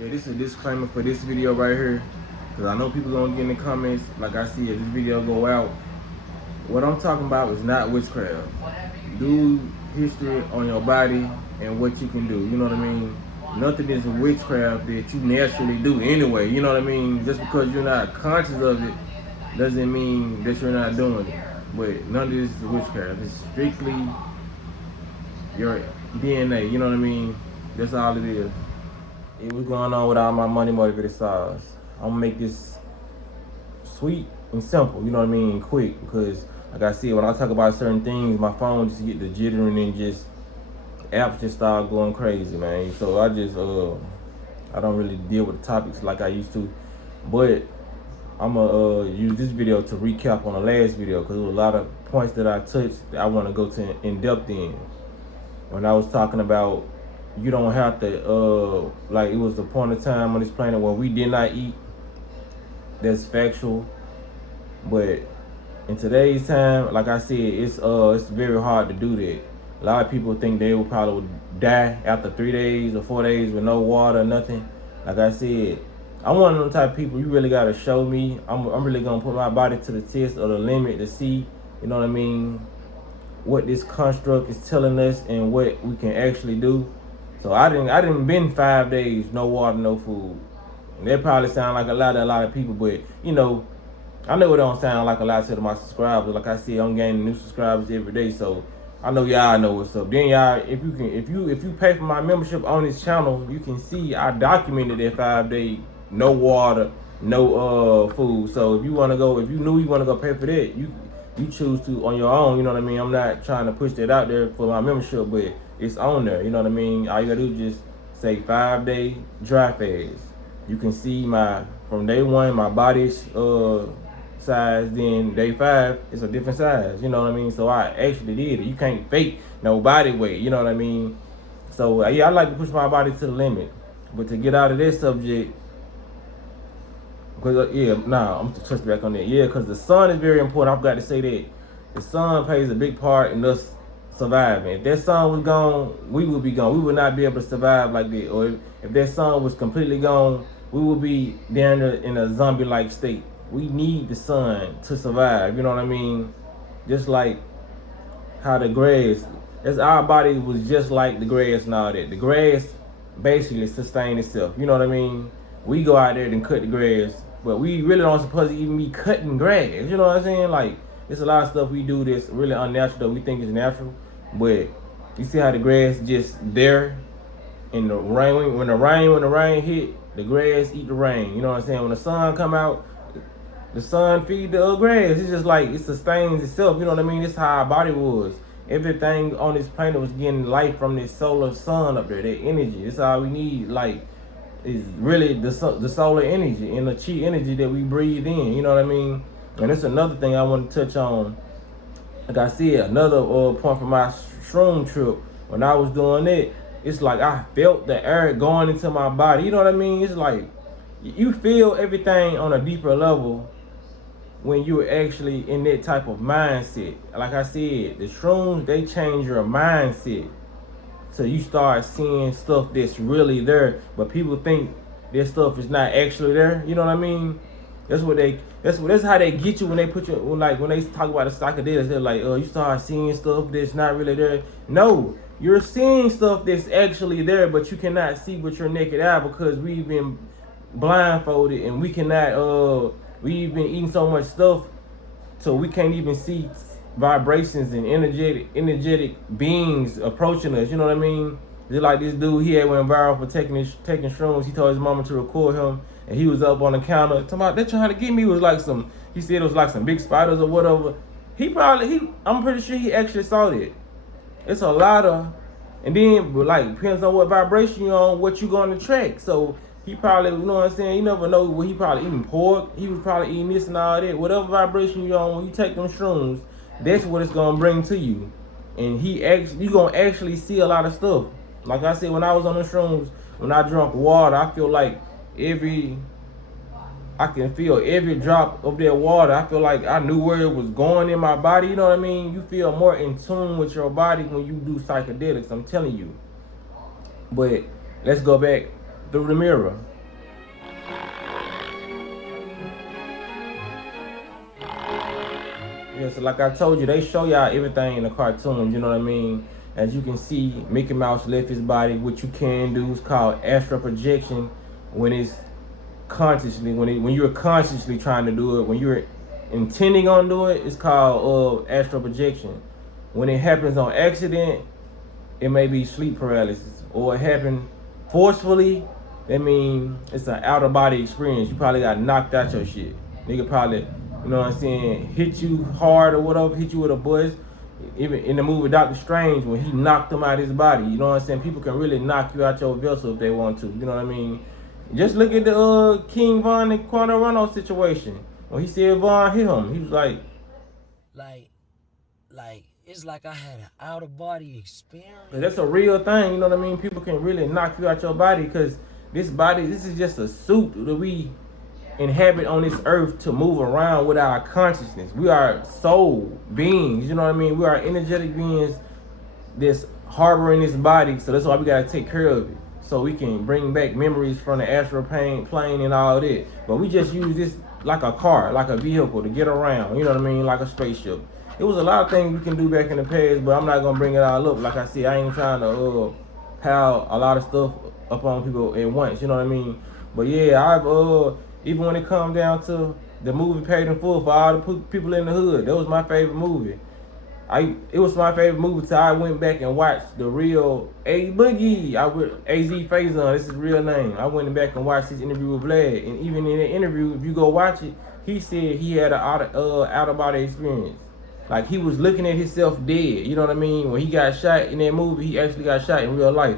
Yeah, this is a disclaimer for this video right here, because I know people gonna get in the comments, like I see if this video go out. What I'm talking about is not witchcraft. Do history on your body and what you can do. You know what I mean? Nothing is a witchcraft that you naturally do anyway. You know what I mean? Just because you're not conscious of it doesn't mean that you're not doing it. But none of this is witchcraft. It's strictly your DNA. You know what I mean? That's all it is. Hey, what's going on with all my money motivated stars? I'm gonna make this sweet and simple, you know what I mean, quick, because like I said, when I talk about certain things, my phone just get the jittering and just apps just start going crazy, man. So I don't really deal with the topics like I used to, but I'm gonna use this video to recap on the last video because there was a lot of points that I touched that I want to go to in depth in. When I was talking about you don't have to like it was the point of time on this planet where we did not eat. That's factual. But in today's time, like I said, it's very hard to do that. A lot of people think they will probably die after 3 days or 4 days with no water, nothing. Like I said, I'm one of them type of people. You really gotta show me. I'm really gonna put my body to the test or the limit to see, you know what I mean, what this construct is telling us and what we can actually do. So I didn't been 5 days, no water, no food. And that probably sound like a lot to a lot of people, but you know, I know it don't sound like a lot to my subscribers. Like I said, I'm gaining new subscribers every day, so I know y'all know what's up. Then y'all, if you pay for my membership on this channel, you can see I documented that 5 day, no water, no food. So if you knew you wanna go pay for that, you choose to on your own. You know what I mean? I'm not trying to push that out there for my membership, but it's on there. You know what I mean? All you gotta do is just say 5 day dry fast. You can see from day one my body's size. Then day 5 it's a different size. You know what I mean? So I actually did it. You can't fake no body weight. You know what I mean? So yeah, I like to push my body to the limit. But to get out of this subject, because I'm to touch back on that. Yeah, because the sun is very important. I forgot to say that the sun plays a big part in us surviving. If that sun was gone, we would be gone. We would not be able to survive like that. Or if that sun was completely gone, we would be down there in a zombie-like state. We need the sun to survive. You know what I mean? Just like how the grass, our body was just like the grass and all that. The grass basically sustained itself. You know what I mean? We go out there and cut the grass, but we really don't supposed to even be cutting grass. You know what I'm saying? Like, it's a lot of stuff we do that's really unnatural that we think is natural. But you see how the grass just there in the rain, when the rain hit, the grass eat the rain. You know what I'm saying? When the sun come out, the sun feed the grass. It's just like it sustains itself. You know what I mean? It's how our body was. Everything on this planet was getting life from this solar sun up there, that energy. That's all we need. Like, is really the solar energy and the chi energy that we breathe in. You know what I mean? And that's another thing I want to touch on. Like I said, another point from my shroom trip, when I was doing it, it's like I felt the air going into my body. You know what I mean? It's like you feel everything on a deeper level when you're actually in that type of mindset. Like I said, the shrooms, they change your mindset. So you start seeing stuff that's really there, but people think this stuff is not actually there. You know what I mean? That's how they get you when they put you when they talk about the psychedelics. They're like, you start seeing stuff that's not really there. No, you're seeing stuff that's actually there, but you cannot see with your naked eye because we've been blindfolded and we cannot. We've been eating so much stuff, so we can't even see vibrations and energetic beings approaching us. You know what I mean? Just like this dude, he had went viral for taking shrooms. He told his mama to record him, and he was up on the counter talking about they're trying to get me. It was like he said it was like some big spiders or whatever. I'm pretty sure he actually saw that. It's a lot of, and then like depends on what vibration you're on, what you going to track. So he probably, you know what I'm saying, you never know what he probably eating pork. He was probably eating this and all that. Whatever vibration you're on when you take them shrooms, that's what it's gonna bring to you. And you gonna actually see a lot of stuff. Like I said, when I was on the shrooms, when I drank water, I feel like I can feel every drop of that water. I feel like I knew where it was going in my body. You know what I mean? You feel more in tune with your body when you do psychedelics. I'm telling you. But let's go back through the mirror. Yeah, so like I told you, they show y'all everything in the cartoons, you know what I mean? As you can see, Mickey Mouse left his body. What you can do is called astral projection when it's consciously, when you're consciously trying to do it. When you're intending on doing it, it's called astral projection. When it happens on accident, it may be sleep paralysis, or it happened forcefully. That means it's an out of body experience. You probably got knocked out your shit. Nigga probably, you know what I'm saying, hit you hard or whatever, hit you with a bus. Even in the movie Doctor Strange, when he knocked him out of his body, you know what I'm saying? People can really knock you out your vessel if they want to. You know what I mean? Just look at the King Von and Quanto Rano situation. When he said Von hit him, he was like, it's like I had an out of body experience. That's a real thing, you know what I mean? People can really knock you out your body because this is just a suit that we inhabit on this earth to move around with our consciousness. We are soul beings, you know what I mean? We are energetic beings that's harboring this body, so that's why we gotta take care of it. So we can bring back memories from the astral plane and all that. But we just use this like a car, like a vehicle to get around, you know what I mean? Like a spaceship. It was a lot of things we can do back in the past, but I'm not gonna bring it all up. Like I said, I ain't trying to pile a lot of stuff up on people at once, you know what I mean? But yeah, I've even when it comes down to the movie Paid in Full for all the people in the hood, that was my favorite movie. It was my favorite movie till I went back and watched the real A Boogie. AZ Faison, this is his real name. I went back and watched his interview with Vlad, and even in that interview, if you go watch it, he said he had an out of body experience. Like he was looking at himself dead. You know what I mean? When he got shot in that movie, he actually got shot in real life.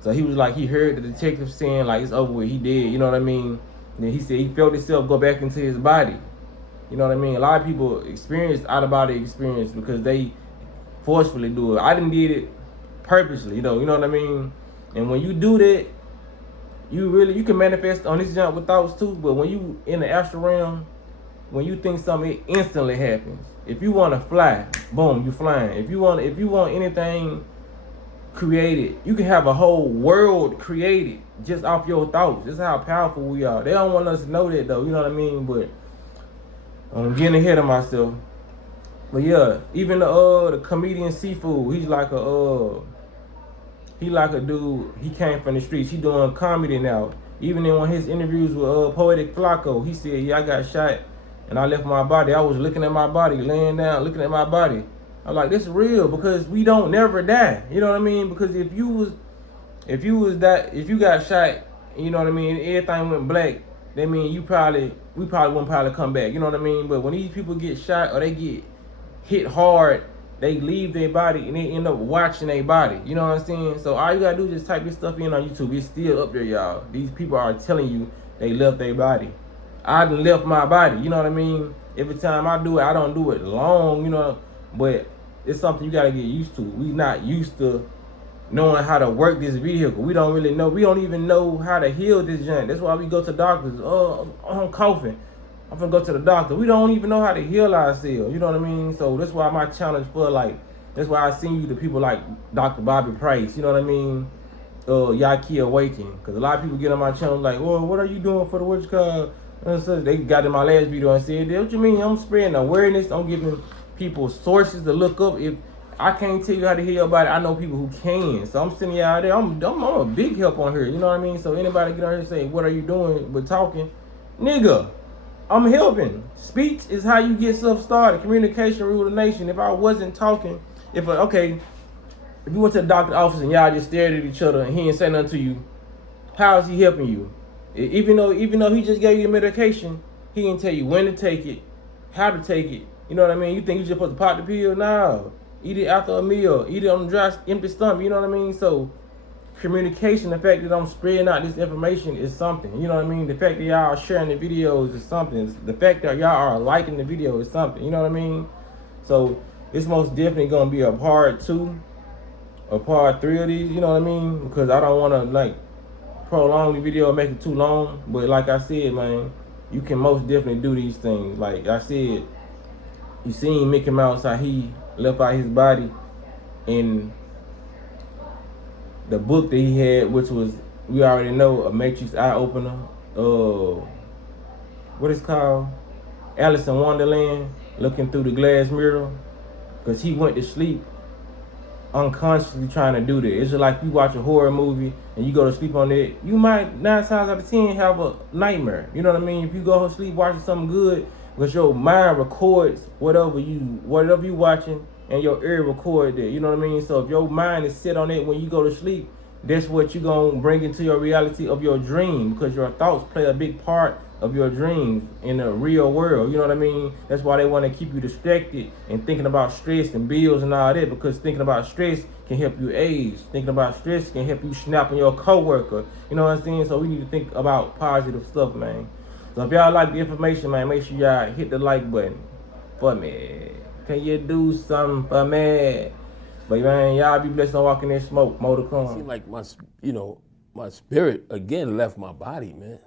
So he was like, he heard the detective saying like it's over with, he dead. You know what I mean? And then he said he felt himself go back into his body. You know what I mean? A lot of people experience out of body experience because they forcefully do it. I didn't did it purposely, though. You know what I mean? And when you do that, you can manifest on this jump with thoughts too. But when you in the astral realm, when you think something, it instantly happens. If you want to fly, boom, you flying. If you want anything created, you can have a whole world created just off your thoughts. This is how powerful we are. They don't want us to know that though. You know what I mean? But I'm getting ahead of myself. But yeah, even the comedian Seafood, he's like a dude. He came from the streets. He doing comedy now. Even in one of his interviews with Poetic Flacco, he said, "Yeah, I got shot and I left my body. I was looking at my body, laying down, looking at my body." I'm like, this is real because we don't never die. You know what I mean? Because if you got shot, you know what I mean, and everything went black, that means we probably wouldn't come back. You know what I mean? But when these people get shot or they get hit hard, they leave their body and they end up watching their body. You know what I'm saying? So all you gotta do is just type this stuff in on YouTube. It's still up there, y'all. These people are telling you they left their body. I done left my body. You know what I mean? Every time I do it, I don't do it long, you know, but it's something you gotta get used to. We not used to knowing how to work this vehicle. We don't really know. We don't even know how to heal this joint. That's why we go to doctors. Oh, I'm coughing. I'm gonna go to the doctor. We don't even know how to heal ourselves. You know what I mean? So that's why my challenge for that's why I send you to people like Dr. Bobby Price. You know what I mean? Yaki Awaken. Because a lot of people get on my channel like, oh, what are you doing for the witch card? So they got in my last video and said, what you mean? I'm spreading awareness. I'm giving people sources to look up. If I can't tell you how to heal your body, I know people who can. So I'm sending you out there. I'm a big help on here. You know what I mean? So anybody get on here and say, what are you doing with talking? Nigga, I'm helping. Speech is how you get stuff started. Communication rule the nation. If I wasn't talking, if you went to the doctor's office and y'all just stared at each other and he didn't say nothing to you, how is he helping you? Even though he just gave you the medication, he didn't tell you when to take it, how to take it. You know what I mean? You think you just supposed to pop the pill? No. Eat it after a meal. Eat it on a dry, empty stomach. You know what I mean? So communication, the fact that I'm spreading out this information is something. You know what I mean? The fact that y'all are sharing the videos is something. The fact that y'all are liking the video is something. You know what I mean? So it's most definitely going to be a part 2 or part 3 of these. You know what I mean? Because I don't want to prolong the video and make it too long. But like I said, man, you can most definitely do these things. Like I said, you seen Mickey Mouse, how he left out his body in the book that he had, which was we already know a Matrix eye opener. What is called? Alice in Wonderland, looking through the glass mirror, because he went to sleep unconsciously trying to do that. It's just like you watch a horror movie and you go to sleep on it. You might 9 times out of 10 have a nightmare. You know what I mean? If you go to sleep watching something good, because your mind records whatever you watching, and your ear record that. You know what I mean? So if your mind is set on it when you go to sleep, that's what you gonna bring into your reality of your dream, because your thoughts play a big part of your dreams in the real world. You know what I mean? That's why they want to keep you distracted and thinking about stress and bills and all that, because thinking about stress can help you age. Thinking about stress can help you snap on your coworker. You know what I'm saying? So we need to think about positive stuff, man. So if y'all like the information, man, make sure y'all hit the like button for me. Can you do something for me? But man, y'all be blessed on walking in smoke. More to come. Seemed like my spirit again left my body, man.